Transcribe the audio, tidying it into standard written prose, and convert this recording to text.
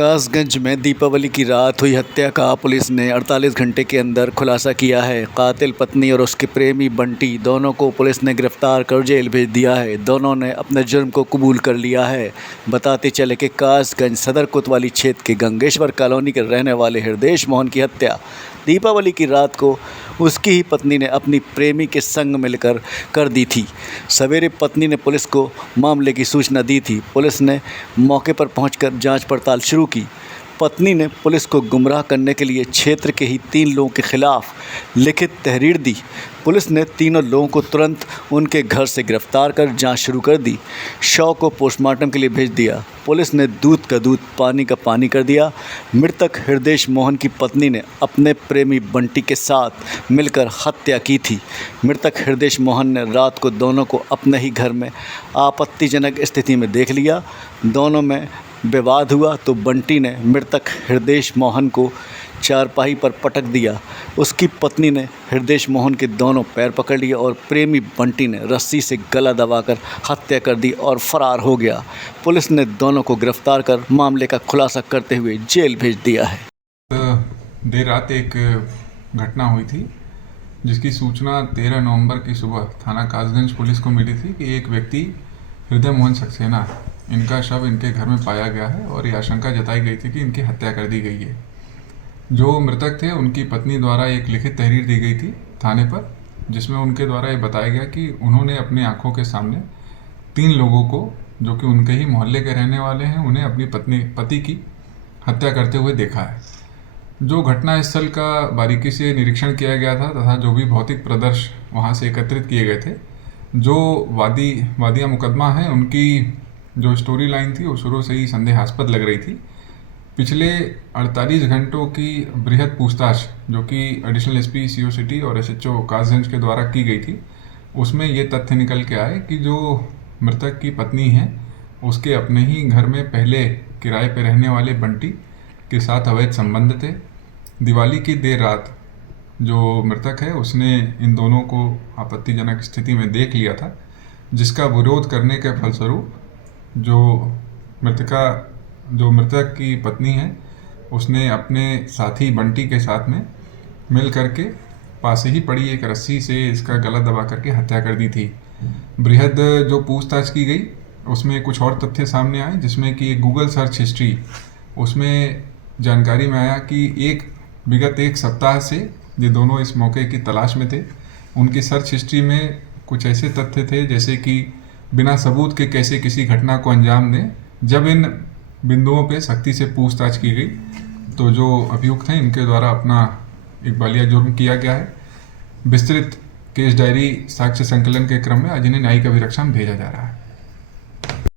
कासगंज में दीपावली की रात हुई हत्या का पुलिस ने 48 घंटे के अंदर खुलासा किया है। कातिल पत्नी और उसके प्रेमी बंटी दोनों को पुलिस ने गिरफ्तार कर जेल भेज दिया है। दोनों ने अपने जुर्म को कबूल कर लिया है। बताते चले कि कासगंज सदर कोतवाली क्षेत्र के गंगेश्वर कॉलोनी के रहने वाले हृदेश मोहन की हत्या दीपावली की रात को उसकी ही पत्नी ने अपनी प्रेमी के संग मिलकर कर दी थी। सवेरे पत्नी ने पुलिस को मामले की सूचना दी थी। पुलिस ने मौके पर पहुंचकर जांच पड़ताल शुरू की। पत्नी ने पुलिस को गुमराह करने के लिए क्षेत्र के ही 3 लोगों के खिलाफ लिखित तहरीर दी। पुलिस ने तीनों लोगों को तुरंत उनके घर से गिरफ्तार कर जांच शुरू कर दी। शव को पोस्टमार्टम के लिए भेज दिया। पुलिस ने दूध का दूध पानी का पानी कर दिया। मृतक हृदेश मोहन की पत्नी ने अपने प्रेमी बंटी के साथ मिलकर हत्या की थी। मृतक हृदेश मोहन ने रात को दोनों को अपने ही घर में आपत्तिजनक स्थिति में देख लिया। दोनों में विवाद हुआ तो बंटी ने मृतक हृदेश मोहन को चारपाई पर पटक दिया। उसकी पत्नी ने हृदेश मोहन के दोनों पैर पकड़ लिए और प्रेमी बंटी ने रस्सी से गला दबाकर हत्या कर दी और फरार हो गया। पुलिस ने दोनों को गिरफ्तार कर मामले का खुलासा करते हुए जेल भेज दिया है। देर रात एक घटना हुई थी जिसकी सूचना 13 नवंबर की सुबह थाना कासगंज पुलिस को मिली थी कि एक व्यक्ति हृदय मोहन सक्सेना इनका शव इनके घर में पाया गया है और ये आशंका जताई गई थी कि इनकी हत्या कर दी गई है। जो मृतक थे उनकी पत्नी द्वारा एक लिखित तहरीर दी गई थी थाने पर, जिसमें उनके द्वारा ये बताया गया कि उन्होंने अपनी आंखों के सामने 3 लोगों को, जो कि उनके ही मोहल्ले के रहने वाले हैं, उन्हें अपनी पति की हत्या करते हुए देखा है। जो घटनास्थल का बारीकी से निरीक्षण किया गया था तथा जो भी भौतिक प्रदर्श वहाँ से एकत्रित किए गए थे, जो वादिया मुकदमा है उनकी जो स्टोरी लाइन थी वो शुरू से ही संदेहास्पद लग रही थी। पिछले 48 घंटों की बृहद पूछताछ जो कि एडिशनल एसपी सीओ सिटी और एसएचओ कासगंज के द्वारा की गई थी, उसमें ये तथ्य निकल के आए कि जो मृतक की पत्नी है उसके अपने ही घर में पहले किराए पर रहने वाले बंटी के साथ अवैध संबंध थे। दिवाली की देर रात जो मृतक है उसने इन दोनों को आपत्तिजनक स्थिति में देख लिया था, जिसका विरोध करने के फलस्वरूप जो मृतक की पत्नी है उसने अपने साथी बंटी के साथ में मिल करके पास ही पड़ी एक रस्सी से इसका गला दबा करके हत्या कर दी थी। बृहद जो पूछताछ की गई उसमें कुछ और तथ्य सामने आए, जिसमें कि गूगल सर्च हिस्ट्री, उसमें जानकारी में आया कि विगत एक सप्ताह से ये दोनों इस मौके की तलाश में थे। उनकी सर्च हिस्ट्री में कुछ ऐसे तथ्य थे जैसे कि बिना सबूत के कैसे किसी घटना को अंजाम दें। जब इन बिंदुओं पे सख्ती से पूछताछ की गई तो जो अभियुक्त हैं इनके द्वारा अपना इकबालिया जुर्म किया गया है। विस्तृत केस डायरी साक्ष्य संकलन के क्रम में आज इन्हें न्यायिक अभिरक्षा में भेजा जा रहा है।